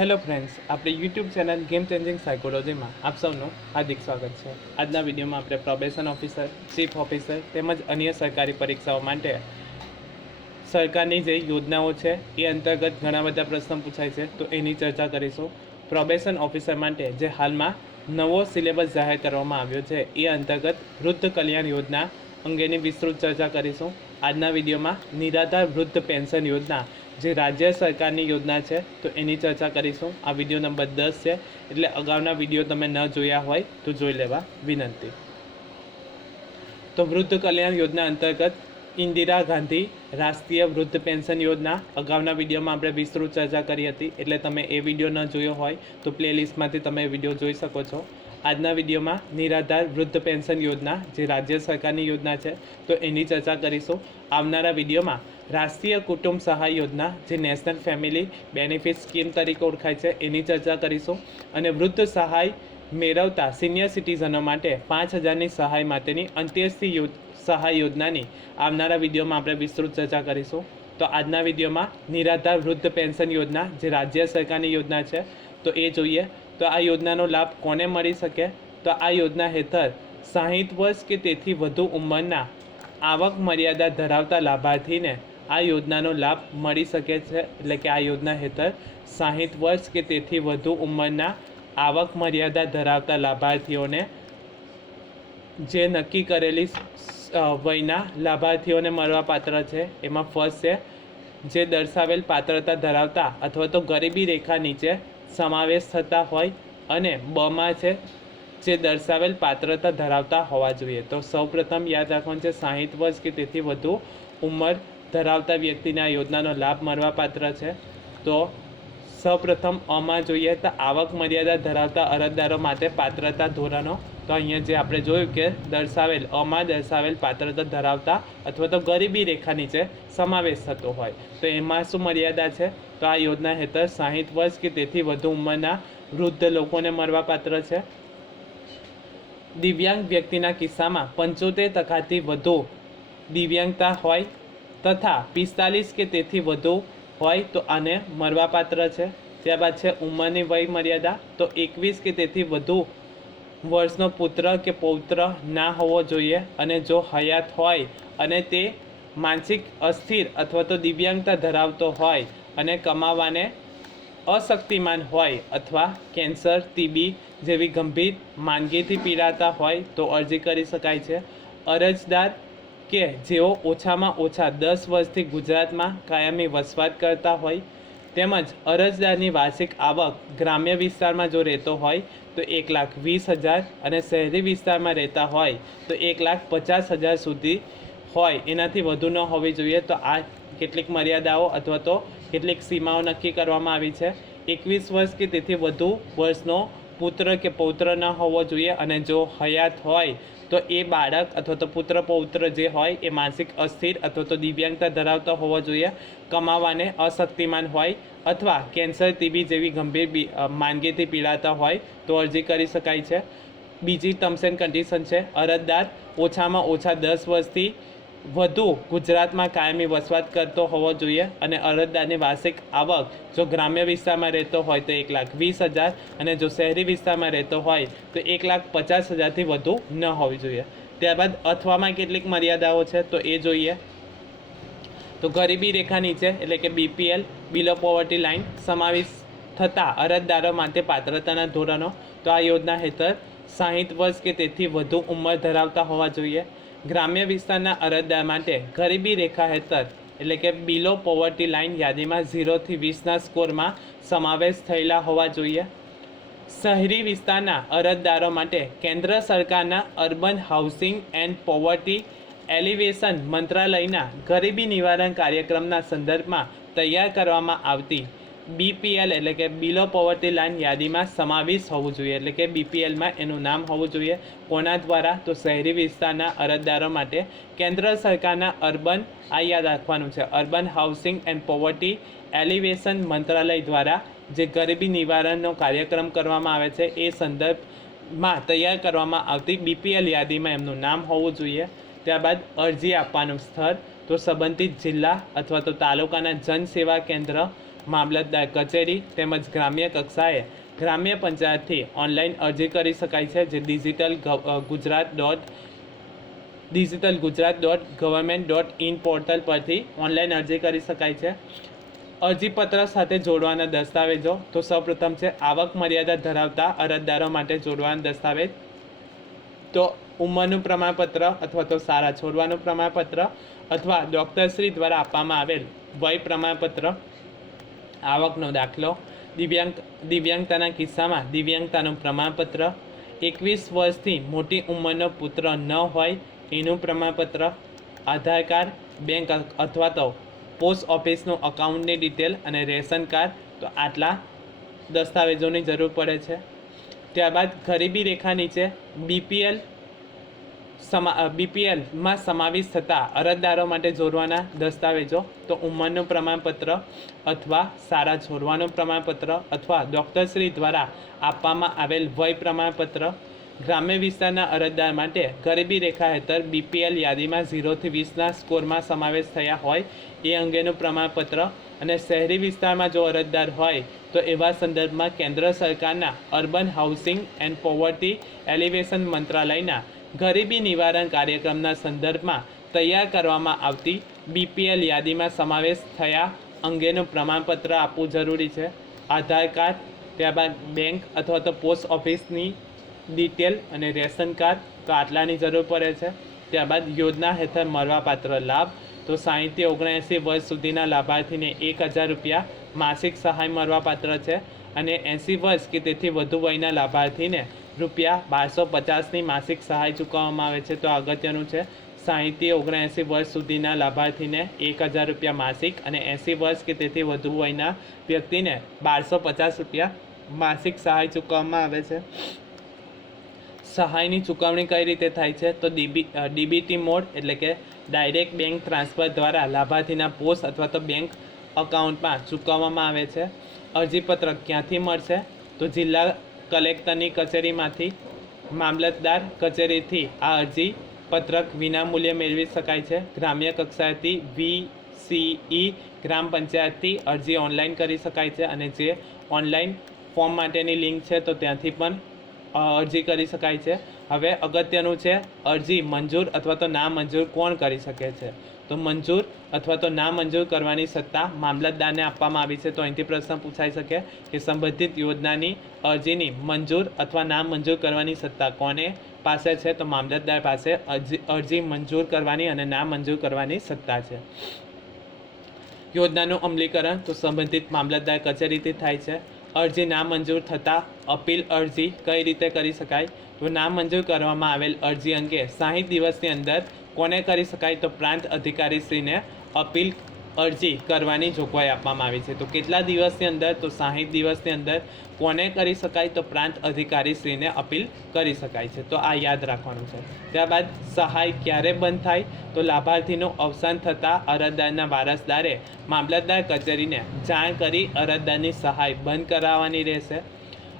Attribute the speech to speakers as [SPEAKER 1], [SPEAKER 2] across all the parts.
[SPEAKER 1] Hello friends આપણી YouTube channel game changing સાયકોલોજીમાં આપ સૌનું હાર્દિક સ્વાગત છે. આજના વિડીયોમાં આપણે પ્રોબેશન ઓફિસર ચીફ ઓફિસર તેમજ અન્ય સરકારી પરીક્ષાઓ માટે સરકારની જે યોજનાઓ છે, એ અંતર્ગત ઘણા બધા પ્રશ્નો પૂછાય છે, તો એની ચર્ચા કરીશું. પ્રોબેશન ઓફિસર માટે જે હાલમાં નવો સિલેબસ જાહેર કરવામાં આવ્યો છે, એ અંતર્ગત વૃદ્ધ કલ્યાણ યોજના અંગેની વિસ્તૃત ચર્ચા કરીશું. આજના વિડીયોમાં નિરાધાર વૃદ્ધ પેન્શન યોજના જે રાજ્ય સરકારની યોજના છે, તો એની ચર્ચા કરીશું. આ વીડિયો નંબર દસ છે, એટલે અગાઉના વીડિયો તમે ન જોયા હોય, તો જોઈ લેવા વિનંતી. તો વૃદ્ધ કલ્યાણ યોજના અંતર્ગત ઇન્દિરા ગાંધી રાષ્ટ્રીય વૃદ્ધ પેન્શન યોજના. અગાઉના વિડીયોમાં આપણે વિસ્તૃત ચર્ચા કરી હતી, એટલે તમે એ વીડિયો ન જોયો હોય, તો પ્લેલિસ્ટમાંથી તમે વીડિયો જોઈ શકો છો. આજના વિડીયોમાં નિરાધાર વૃદ્ધ પેન્શન યોજના, જે રાજ્ય સરકારની યોજના છે, તો એની ચર્ચા કરીશું. આવનારા વિડીયોમાં રાષ્ટ્રીય કુટુંબ સહાય યોજના, જે નેશનલ ફેમિલી બેનિફિટ સ્કીમ તરીકે ઓળખાય છે, એની ચર્ચા કરીશું. અને વૃદ્ધ સહાય મેળવતા સિનિયર સિટીઝનો માટે પાંચ હજારની સહાય માટેની અંત્યેષ્ટિ સહાય યોજનાની આવનારા વિડીયોમાં આપણે વિસ્તૃત ચર્ચા કરીશું. તો આજના વિડીયોમાં નિરાધાર વૃદ્ધ પેન્શન યોજના, જે રાજ્ય સરકારની યોજના છે, તો એ જોઈએ. તો આ યોજનાનો લાભ કોને મળી શકે? તો આ યોજના હેઠળ સાહીઠ વર્ષ કે તેથી વધુ ઉંમરના આવક મર્યાદા ધરાવતા લાભાર્થીને આ યોજનાનો લાભ મળી શકે છે. એટલે કે આ યોજના હેઠળ સાહીઠ વર્ષ કે તેથી વધુ ઉંમરના આવક મર્યાદા ધરાવતા લાભાર્થીઓને જે નક્કી કરેલી વયના લાભાર્થીઓને મળવાપાત્ર છે. એમાં ફર્સ્ટ છે, જે દર્શાવેલ પાત્રતા ધરાવતા અથવા તો ગરીબી રેખા નીચે સમાવેશ થતા હોય અને બમાં છે જે દર્શાવેલ પાત્રતા ધરાવતા હોવા જોઈએ. તો સૌપ્રથમ યાદ રાખવાનું છે, સાહીઠ વર્ષ કે તેથી વધુ ઉંમર ધરાવતા વ્યક્તિને આ યોજનાનો લાભ મળવાપાત્ર છે. તો સૌપ્રથમ અમાં જોઈએ તો આવક મર્યાદા ધરાવતા અરજદારો માટે પાત્રતા ધોરણો. તો અહીંયા જે આપણે જોયું કે દર્શાવેલ અમાં દર્શાવેલ પાત્રતા ધરાવતા અથવા તો ગરીબી રેખા નીચે સમાવેશ થતો હોય. તો એમાં શું મર્યાદા છે? તો આ યોજના હેઠળ સાહીઠ વર્ષ કે તેથી વધુ ઉંમરના વૃદ્ધ લોકોને મળવાપાત્ર છે. દિવ્યાંગ વ્યક્તિના કિસ્સામાં પંચોતેર ટકાથી વધુ દિવ્યાંગતા હોય તથા પિસ્તાલીસ કે તેથી વધુ હોય તો આને મરવાપાત્ર છે. ત્યારબાદ છે ઉંમરની વય મર્યાદા તો એકવીસ કે તેથી વધુ વર્ષનો પુત્ર કે પૌત્ર ના હોવો જોઈએ અને જો હયાત હોય અને તે માનસિક અસ્થિર અથવા તો દિવ્યાંગતા ધરાવતો હોય અને કમાવાને અશક્તિમાન હોય અથવા કેન્સર, ટીબી જેવી ગંભીર માંદગીથી પીડાતા હોય તો અરજી કરી શકાય છે. અરજદાર કે જેઓ ઓછામાં ઓછા દસ વર્ષથી ગુજરાતમાં કાયમી વસવાટ કરતા હોય તેમજ અરજદારની વાર્ષિક આવક ગ્રામ્ય વિસ્તારમાં જો રહેતો હોય તો એક લાખ વીસ હજાર અને શહેરી વિસ્તારમાં રહેતા હોય તો એક લાખ પચાસ હજાર સુધી હોય. એનાથી વધુ ન હોવી જોઈએ તો આ કેટલીક મર્યાદાઓ અથવા તો કેટલીક સીમાઓ નક્કી કરવામાં આવી છે. એકવીસ વર્ષ કે તેથી વધુ વર્ષનો પુત્ર કે પૌત્ર ન હોવો જોઈએ અને જો હયાત હોય તો એ બાળક અથવા તો પુત્ર પૌત્ર જે હોય એ માનસિક અસ્થિર અથવા તો દિવ્યાંગતા ધરાવતો હોવો જોઈએ, કમાવાને અશક્તિમાન હોય અથવા કેન્સર ટીબી જેવી ગંભીર માંદગીથી પીડાતા હોય તો અરજી કરી શકાય છે. બીજી ટર્મ્સ એન્ડ કન્ડિશન છે અરજદાર ઓછામાં ઓછા દસ વર્ષથી વધુ ગુજરાતમાં કાયમી વસવાટ કરતો હોવો જોઈએ અને અરજદારની વાર્ષિક આવક જો ગ્રામ્ય વિસ્તારમાં રહેતો હોય તો એક લાખ વીસ હજાર અને જો શહેરી વિસ્તારમાં રહેતો હોય તો એક લાખ પચાસ હજારથી વધુ ન હોવી જોઈએ. ત્યારબાદ અથવામાં કેટલીક મર્યાદાઓ છે તો એ જોઈએ. તો ગરીબી રેખા નીચે એટલે કે બીપીએલ બિલો પોવર્ટી લાઇન સમાવેશ થતા અરજદારો માટે પાત્રતાના ધોરણો. તો આ યોજના હેઠળ સાહીઠ વર્ષ કે તેથી વધુ ઉંમર ધરાવતા હોવા જોઈએ. ગ્રામ્ય વિસ્તારના અરજદાર માટે ગરીબી રેખા હેઠળ એટલે કે બિલો પોવર્ટી લાઇન યાદીમાં ઝીરોથી વીસના સ્કોરમાં સમાવેશ થયેલા હોવા જોઈએ. શહેરી વિસ્તારના અરજદારો માટે કેન્દ્ર સરકારના urban housing and poverty alleviation મંત્રાલયના ગરીબી નિવારણ કાર્યક્રમના સંદર્ભમાં તૈયાર કરવામાં આવતી બીપીએલ એટલે કે બિલો પોવર્ટી લાઇન યાદીમાં સમાવેશ હોવું જોઈએ. એટલે કે બીપીએલમાં એનું નામ હોવું જોઈએ. કોના દ્વારા? તો શહેરી વિસ્તારના અરજદારો માટે કેન્દ્ર સરકારના અર્બન આ યાદ રાખવાનું છે. Urban housing and poverty alleviation મંત્રાલય દ્વારા જે ગરીબી નિવારણનો કાર્યક્રમ કરવામાં આવે છે, એ સંદર્ભમાં તૈયાર કરવામાં આવતી બીપીએલ યાદીમાં એમનું નામ હોવું જોઈએ. ત્યારબાદ અરજી આપવાનું સ્થળ તો સંબંધિત જિલ્લા અથવા તો તાલુકાના જન સેવા કેન્દ્ર, મામલતદાર કચેરી તેમજ ગ્રામ્ય કક્ષાએ ગ્રામ્ય પંચાયતથી ઓનલાઈન અરજી કરી શકાય છે, જે digital Gujarat dot, digital Gujarat dot government dot in portal પરથી ઓનલાઈન અરજી કરી શકાય છે. અરજીપત્ર સાથે જોડવાના દસ્તાવેજો, તો સૌપ્રથમ છે આવક મર્યાદા ધરાવતા અરજદારો માટે જોડવાના દસ્તાવેજ. તો ઉંમરનું પ્રમાણપત્ર અથવા તો સારા છોડવાનું પ્રમાણપત્ર અથવા ડૉક્ટરશ્રી દ્વારા આપવામાં આવેલ વય પ્રમાણપત્ર, આવકનો દાખલો, દિવ્યાંગ, દિવ્યાંગતાના કિસ્સામાં દિવ્યાંગતાનું પ્રમાણપત્ર, એકવીસ વર્ષથી મોટી ઉંમરનો પુત્ર ન હોય એનું પ્રમાણપત્ર, આધાર કાર્ડ, બેંક અથવા તો પોસ્ટ ઓફિસનું અકાઉન્ટની ડિટેલ અને રેશન કાર્ડ તો આટલા દસ્તાવેજોની જરૂર પડે છે. ત્યારબાદ ગરીબી રેખા નીચે, બીપીએલ સમા બીપીએલમાં સમાવેશ થતા અરજદારો માટે જોડવાના દસ્તાવેજો, તો ઉંમરનું પ્રમાણપત્ર અથવા સારા જોડવાનું પ્રમાણપત્ર અથવા ડૉક્ટરશ્રી દ્વારા આપવામાં આવેલ વય પ્રમાણપત્ર, ગ્રામ્ય વિસ્તારના અરજદાર માટે ગરીબી રેખા હેઠળ બીપીએલ યાદીમાં ઝીરોથી વીસના સ્કોરમાં સમાવેશ થયા હોય એ અંગેનું પ્રમાણપત્ર અને શહેરી વિસ્તારમાં જો અરજદાર હોય, તો એવા સંદર્ભમાં કેન્દ્ર સરકારના urban housing and poverty alleviation મંત્રાલયના ગરીબી નિવારણ કાર્યક્રમના સંદર્ભમાં તૈયાર કરવામાં આવતી બીપીએલ યાદીમાં સમાવેશ થયા અંગેનું પ્રમાણપત્ર આપવું જરૂરી છે. આધાર કાર્ડ, ત્યારબાદ બેંક અથવા તો પોસ્ટ ઓફિસની ડિટેલ અને રેશન કાર્ડ તો આટલાની જરૂર પડે છે. ત્યારબાદ યોજના હેઠળ મળવાપાત્ર લાભ, તો સાહીઠથી ઓગણએંસી વર્ષ સુધીના લાભાર્થીને એક હજાર રૂપિયા માસિક સહાય મળવાપાત્ર છે અને એંસી વર્ષ કે તેથી વધુ વયના લાભાર્થીને રૂપિયા બારસો પચાસની માસિક સહાય ચૂકવવામાં આવે છે, તો અગત્યનું છે. સાહીઠથી ઓગણએંસી વર્ષ સુધીના લાભાર્થીને એક હજાર રૂપિયા માસિક અને એંસી વર્ષ કે તેથી વધુ વયના વ્યક્તિને બારસો પચાસ રૂપિયા માસિક સહાય ચૂકવવામાં આવે છે. સહાયની ચૂકવણી કઈ રીતે થાય છે? તો ડીબી ડીબીટી મોડ એટલે કે ડાયરેક્ટ બેંક ટ્રાન્સફર દ્વારા લાભાર્થીના પોસ્ટ અથવા તો બેંક અકાઉન્ટમાં ચૂકવવામાં આવે છે. અરજીપત્ર ક્યાંથી મળશે? તો જિલ્લા કલેક્ટરની કચેરીમાંથી મામલતદાર કચેરીથી આ અરજી પત્રક વિનામૂલ્યે મેળવી શકાય છે. ગ્રામ્ય કક્ષાએથી વી સીઈ ગ્રામ પંચાયતથી અરજી ઓનલાઈન કરી શકાય છે અને જે ઓનલાઈન ફોર્મ માટેની લિંક છે તો ત્યાંથી પણ અરજી કરી શકાય છે. હવે અગત્યનું છે, અરજી મંજૂર અથવા તો ના મંજૂર કોણ કરી શકે છે? તો મંજૂર અથવા તો ના મંજૂર કરવાની સત્તા મામલતદારને આપવામાં આવી છે. તો અહીંથી પ્રશ્ન પૂછાઈ શકે કે સંબંધિત યોજનાની અરજીની મંજૂર અથવા ના મંજૂર કરવાની સત્તા કોને પાસે છે? તો મામલતદાર પાસે અરજી અરજી મંજૂર કરવાની અને ના મંજૂર કરવાની સત્તા છે. યોજનાનું અમલીકરણ તો સંબંધિત મામલતદાર કચેરીથી થાય છે. અરજી નામંજૂર થતાં અપીલ અરજી કઈ રીતે કરી શકાય? તો નામંજૂર કરવામાં આવેલ અરજી અંગે સાહીઠ દિવસની અંદર કોને કરી શકાય? તો પ્રાંત અધિકારીશ્રીને અપીલ અરજી કરવાની જોગવાઈ આપવામાં આવી છે. તો કેટલા દિવસની અંદર, તો સાહીઠ દિવસની અંદર કોને કરી શકાય, તો પ્રાંત અધિકારીશ્રીને અપીલ કરી શકાય છે. તો આ યાદ રાખવાનું છે. ત્યારબાદ સહાય ક્યારે બંધ થાય, તો લાભાર્થીનું અવસાન થતાં અરજદારના વારસદારે મામલતદાર કચેરીને જાણ કરી અરજદારની સહાય બંધ કરાવવાની રહેશે.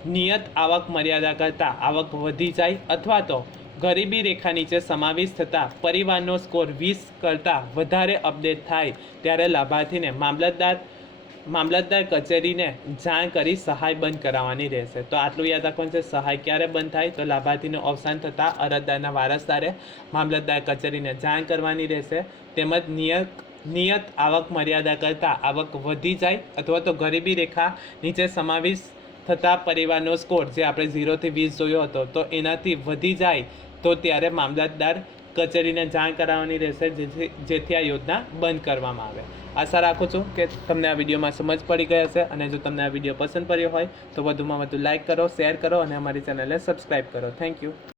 [SPEAKER 1] નિયત આવક મર્યાદા કરતાં આવક વધી જાય અથવા તો ગરીબી રેખા નીચે સમાવેશ થતાં પરિવારનો સ્કોર વીસ કરતાં વધારે અપડેટ થાય ત્યારે લાભાર્થીને મામલતદાર મામલતદાર કચેરીને જાણ કરી સહાય બંધ કરાવવાની રહેશે. તો આટલું યાદ રાખવાનું છે, સહાય ક્યારે બંધ થાય? તો લાભાર્થીનું અવસાન થતાં અરજદારના વારસદારે મામલતદાર કચેરીને જાણ કરવાની રહેશે. તેમજ નિયત નિયત આવક મર્યાદા કરતાં આવક વધી જાય અથવા તો ગરીબી રેખા નીચે સમાવેશ થતાં પરિવારનો સ્કોર જે આપણે ઝીરોથી વીસ જોયો હતો, તો એનાથી વધી જાય તો ત્યારે મામલતદાર કચેરીને જાણ કરાવવાની રહેશે, જેથી જેથી આ યોજના બંધ કરવામાં આવે. આશા રાખું છું કે તમને આ વિડીયોમાં સમજ પડી ગઈ હશે અને જો તમને આ વીડિયો પસંદ પડ્યો હોય તો વધુમાં વધુ લાઇક કરો, શેર કરો અને અમારી ચેનલને સબસ્ક્રાઈબ કરો. Thank you